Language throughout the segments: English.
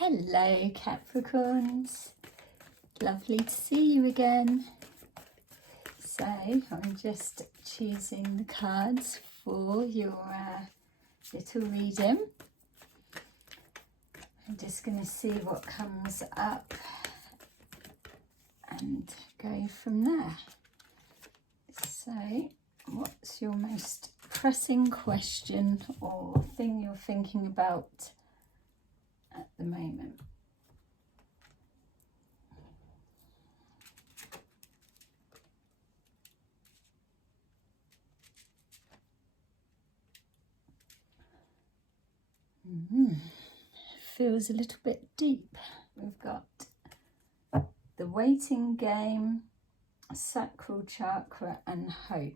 Hello Capricorns, lovely to see you again. So I'm just choosing the cards for your little reading. I'm just going to see what comes up and go from there. So what's your most pressing question or thing you're thinking about at the moment? Feels a little bit deep. We've got the waiting game, sacral chakra and hope.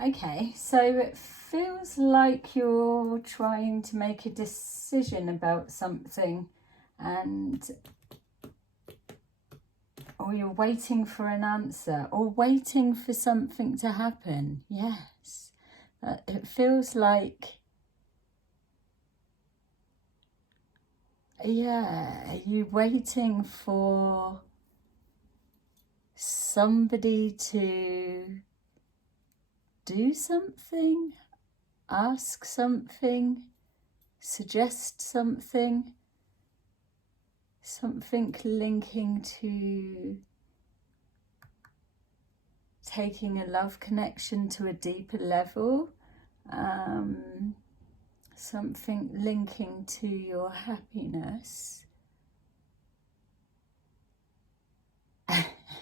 Okay, so it feels like you're trying to make a decision about something or you're waiting for an answer or waiting for something to happen. Yes, it feels like, yeah, you're waiting for somebody to do something, ask something, suggest something, something linking to taking a love connection to a deeper level, something linking to your happiness.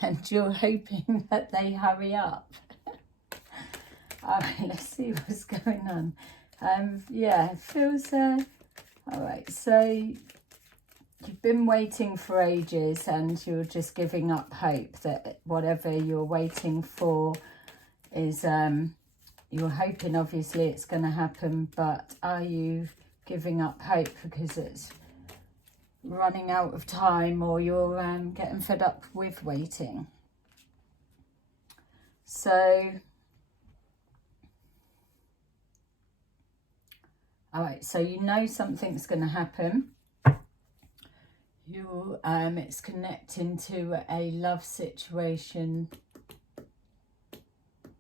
And you're hoping that they hurry up. Alright, let's see what's going on. Yeah, it feels, alright, so you've been waiting for ages and you're just giving up hope that whatever you're waiting for is, you're hoping obviously it's going to happen, but are you giving up hope because it's running out of time, or you're getting fed up with waiting? So, all right, so you know something's going to happen. It's connecting to a love situation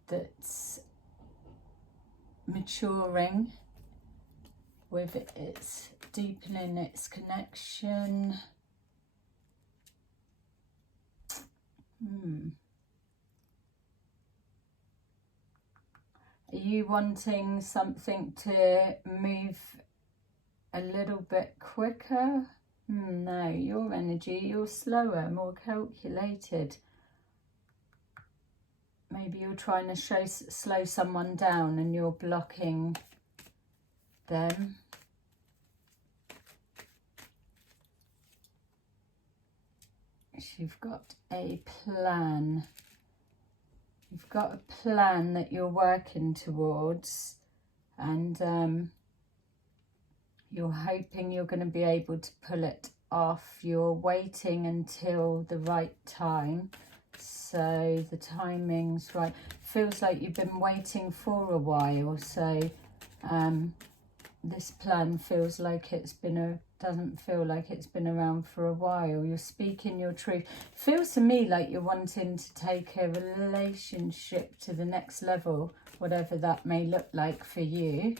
that's maturing, with its deepening its connection. Are you wanting something to move a little bit quicker? No, your energy, you're slower, more calculated. Maybe you're trying to slow someone down and you're blocking them. You've got a plan. You've got a plan that you're working towards, and you're hoping you're going to be able to pull it off. You're waiting until the right time, so the timing's right. Feels like you've been waiting for a while, so this plan feels like doesn't feel like it's been around for a while. You're speaking your truth. Feels to me like you're wanting to take a relationship to the next level, whatever that may look like for you.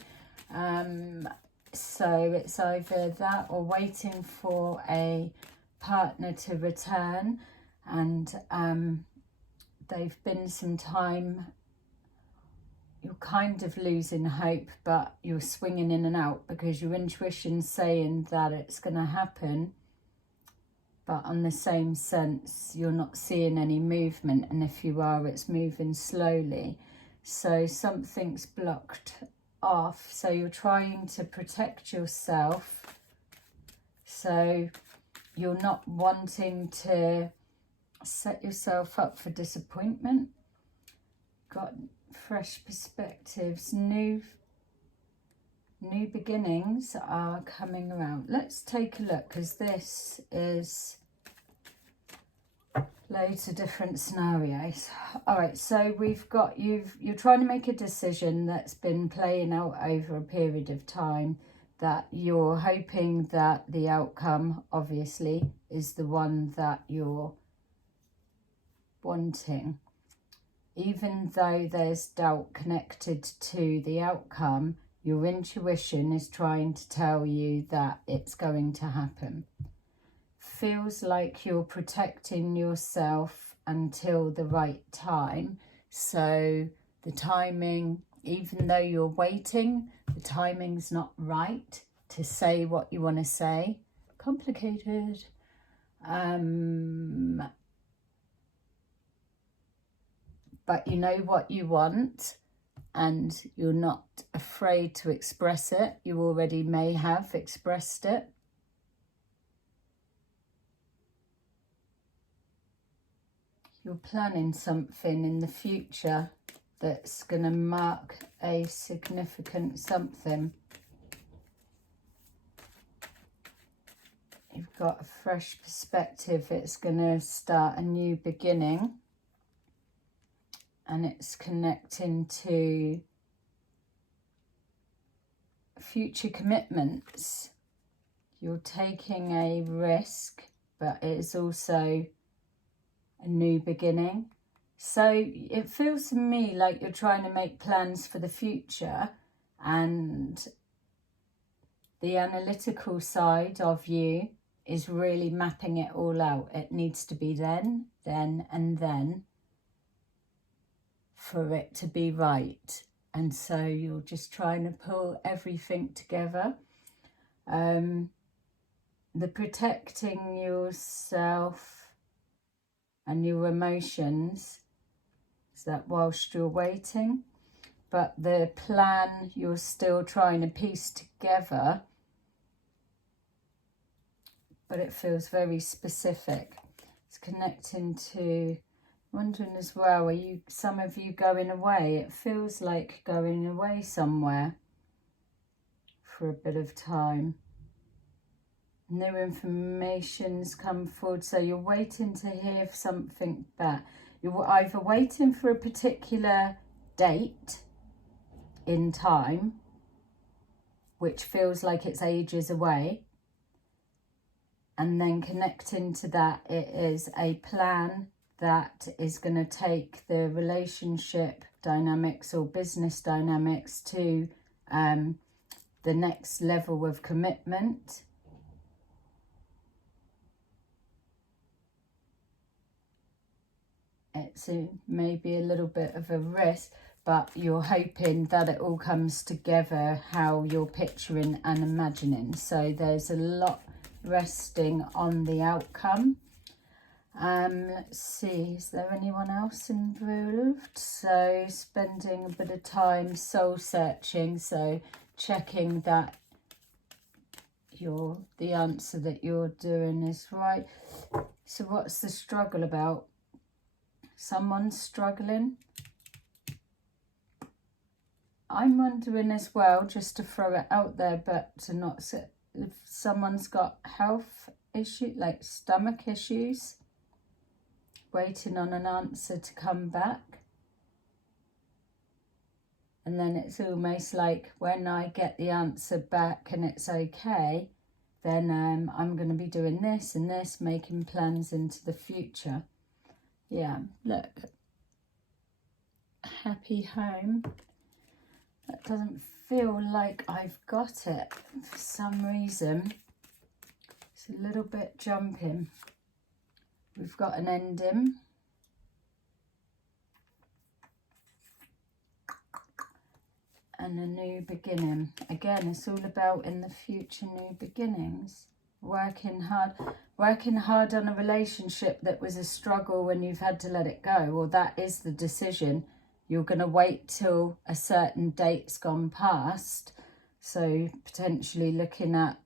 So it's either that or waiting for a partner to return, and they've been some time. You're kind of losing hope, but you're swinging in and out because your intuition's saying that it's going to happen, but on the same sense you're not seeing any movement, and if you are, it's moving slowly. So something's blocked off, so you're trying to protect yourself, so you're not wanting to set yourself up for disappointment. Got fresh perspectives, new beginnings are coming around. Let's take a look, because this is Loads of different scenarios. All right, so we've got you're trying to make a decision that's been playing out over a period of time, that you're hoping that the outcome obviously is the one that you're wanting. Even though there's doubt connected to the outcome, your intuition is trying to tell you that it's going to happen. Feels like you're protecting yourself until the right time. So the timing, even though you're waiting, the timing's not right to say what you want to say. Complicated. But you know what you want and you're not afraid to express it. You already may have expressed it. You're planning something in the future that's going to mark a significant something. You've got a fresh perspective. It's going to start a new beginning. And it's connecting to future commitments. You're taking a risk, but it is also a new beginning. So it feels to me like you're trying to make plans for the future, and the analytical side of you is really mapping it all out. It needs to be then, and then for it to be right. And so you're just trying to pull everything together. The protecting yourself and your emotions is that whilst you're waiting, but the plan you're still trying to piece together, but it feels very specific. It's connecting to, wondering as well, are some of you going away? It feels like going away somewhere for a bit of time. New information's come forward, so you're waiting to hear something back. You're either waiting for a particular date in time, which feels like it's ages away, and then connecting to that, it is a plan that is going to take the relationship dynamics or business dynamics to the next level of commitment. It's maybe a little bit of a risk, but you're hoping that it all comes together how you're picturing and imagining. So there's a lot resting on the outcome. Let's see, is there anyone else involved? So spending a bit of time soul searching, so checking that the answer that you're doing is right. So what's the struggle about? Someone's struggling. I'm wondering as well, just to throw it out there, but to not sit, if someone's got health issue, like stomach issues, waiting on an answer to come back. And then it's almost like when I get the answer back and it's okay, then I'm going to be doing this and this, making plans into the future. Yeah, look, happy home. That doesn't feel like I've got it for some reason. It's a little bit jumping. We've got an ending. And a new beginning. Again, it's all about in the future, new beginnings. Working hard on a relationship that was a struggle when you've had to let it go, or that is the decision. You're going to wait till a certain date's gone past. So potentially looking at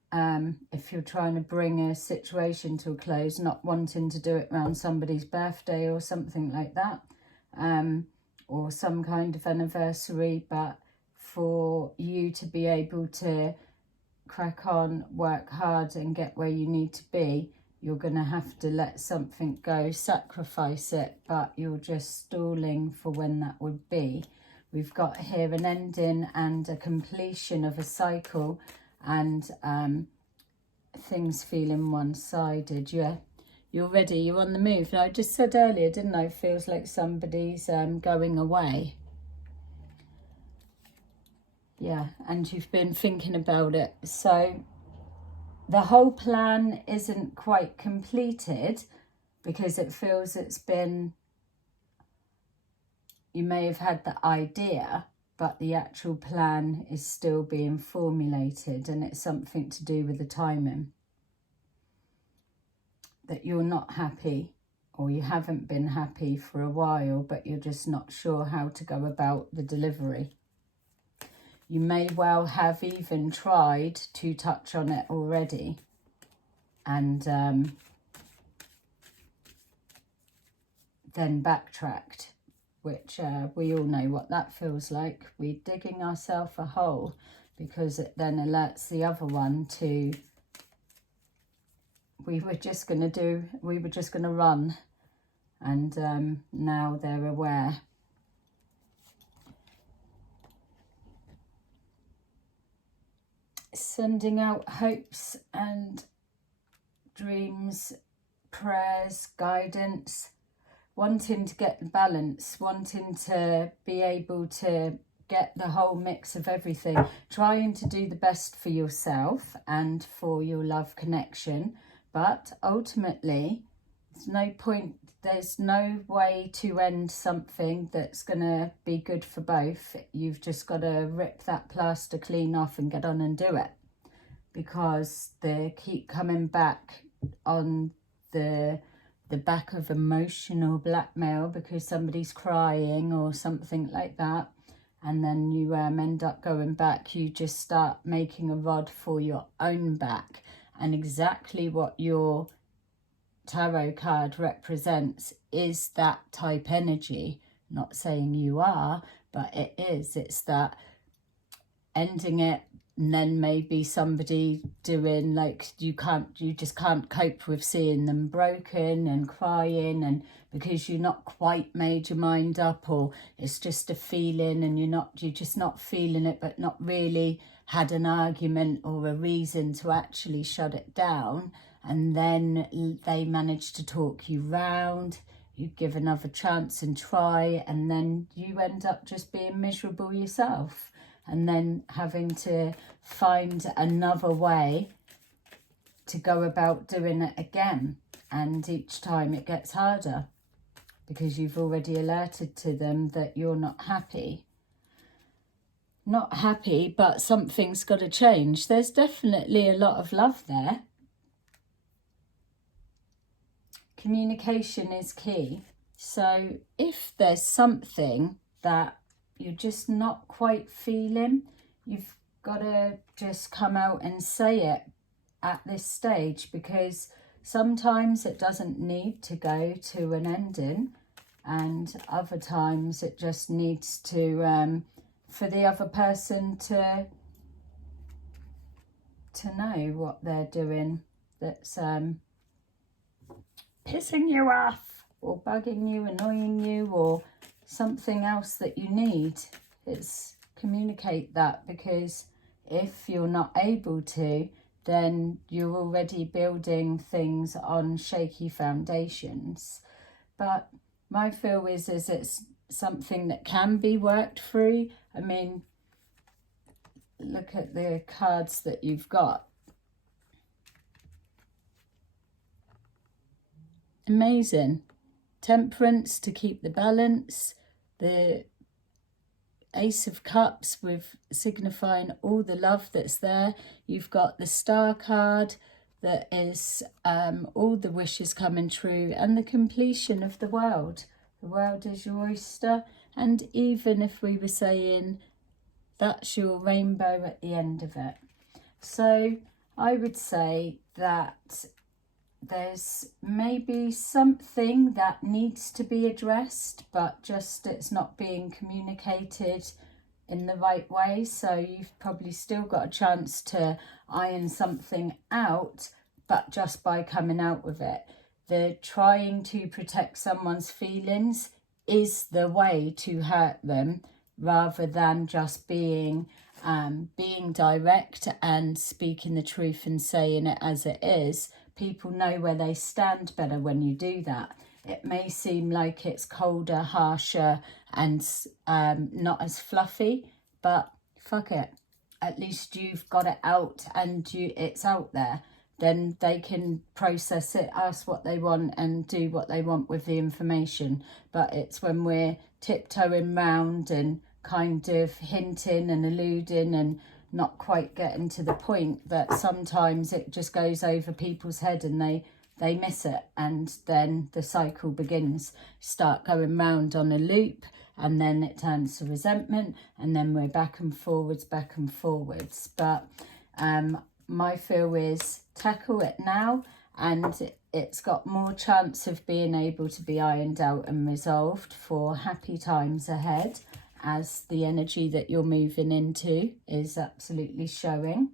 if you're trying to bring a situation to a close, not wanting to do it around somebody's birthday or something like that, or some kind of anniversary, but for you to be able to crack on, work hard and get where you need to be, you're going to have to let something go, sacrifice it, but you're just stalling for when that would be. We've got here an ending and a completion of a cycle, and things feeling one-sided. Yeah, you're ready, you're on the move. Now, I just said earlier, didn't I, feels like somebody's going away. Yeah, and you've been thinking about it. So the whole plan isn't quite completed, because it feels it's been, you may have had the idea, but the actual plan is still being formulated, and it's something to do with the timing. That you're not happy, or you haven't been happy for a while, but you're just not sure how to go about the delivery. You may well have even tried to touch on it already, and then backtracked, which we all know what that feels like. We're digging ourselves a hole, because it then alerts the other one to, we were just going to run, and now they're aware. Sending out hopes and dreams, prayers, guidance, wanting to get the balance, wanting to be able to get the whole mix of everything, trying to do the best for yourself and for your love connection. But ultimately, there's no way to end something that's going to be good for both. You've just got to rip that plaster clean off and get on and do it, because they keep coming back on the back of emotional blackmail, because somebody's crying or something like that, and then you end up going back. You just start making a rod for your own back, and exactly what your tarot card represents is that type energy. Not saying you are, but it is. It's that ending it, and then maybe somebody doing like, you just can't cope with seeing them broken and crying, and because you're not quite made your mind up, or it's just a feeling and you're just not feeling it, but not really had an argument or a reason to actually shut it down. And then they manage to talk you round, you give another chance and try, and then you end up just being miserable yourself, and then having to find another way to go about doing it again. And each time it gets harder, because you've already alerted to them that you're not happy. Not happy, but something's got to change. There's definitely a lot of love there. Communication is key. So if there's something that you're just not quite feeling, you've got to just come out and say it at this stage, because sometimes it doesn't need to go to an ending, and other times it just needs to for the other person to know what they're doing that's pissing you off, or bugging you, annoying you, or something else that you need. It's communicate that, because if you're not able to, then you're already building things on shaky foundations. But my feel is it's something that can be worked through. I mean, look at the cards that you've got. Amazing. Temperance to keep the balance. The Ace of Cups with signifying all the love that's there. You've got the Star card that is all the wishes coming true, and the completion of the world. The world is your oyster. And even if we were saying that's your rainbow at the end of it. So I would say that there's maybe something that needs to be addressed, but just it's not being communicated in the right way. So you've probably still got a chance to iron something out, but just by coming out with it. The trying to protect someone's feelings is the way to hurt them, rather than just being direct and speaking the truth and saying it as it is. People know where they stand better when you do that. It may seem like it's colder, harsher, and not as fluffy, but fuck it. At least you've got it out and it's out there. Then they can process it, ask what they want, and do what they want with the information. But it's when we're tiptoeing round and kind of hinting and alluding and not quite getting to the point that sometimes it just goes over people's head and they miss it, and then the cycle begins. Start going round on a loop, and then it turns to resentment, and then we're back and forwards. But my feel is tackle it now, and it's got more chance of being able to be ironed out and resolved for happy times ahead, as the energy that you're moving into is absolutely showing.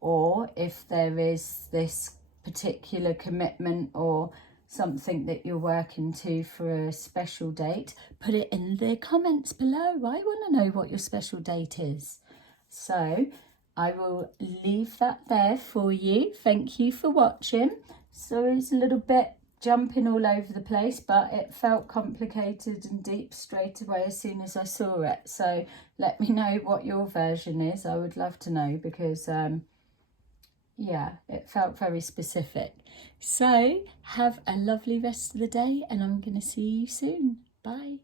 Or if there is this particular commitment or something that you're working to for a special date, put it in the comments below. I want to know what your special date is. So I will leave that there for you. Thank you for watching. So it's a little bit jumping all over the place, but it felt complicated and deep straight away as soon as I saw it. So let me know what your version is. I would love to know, because yeah, it felt very specific. So have a lovely rest of the day, and I'm going to see you soon. Bye.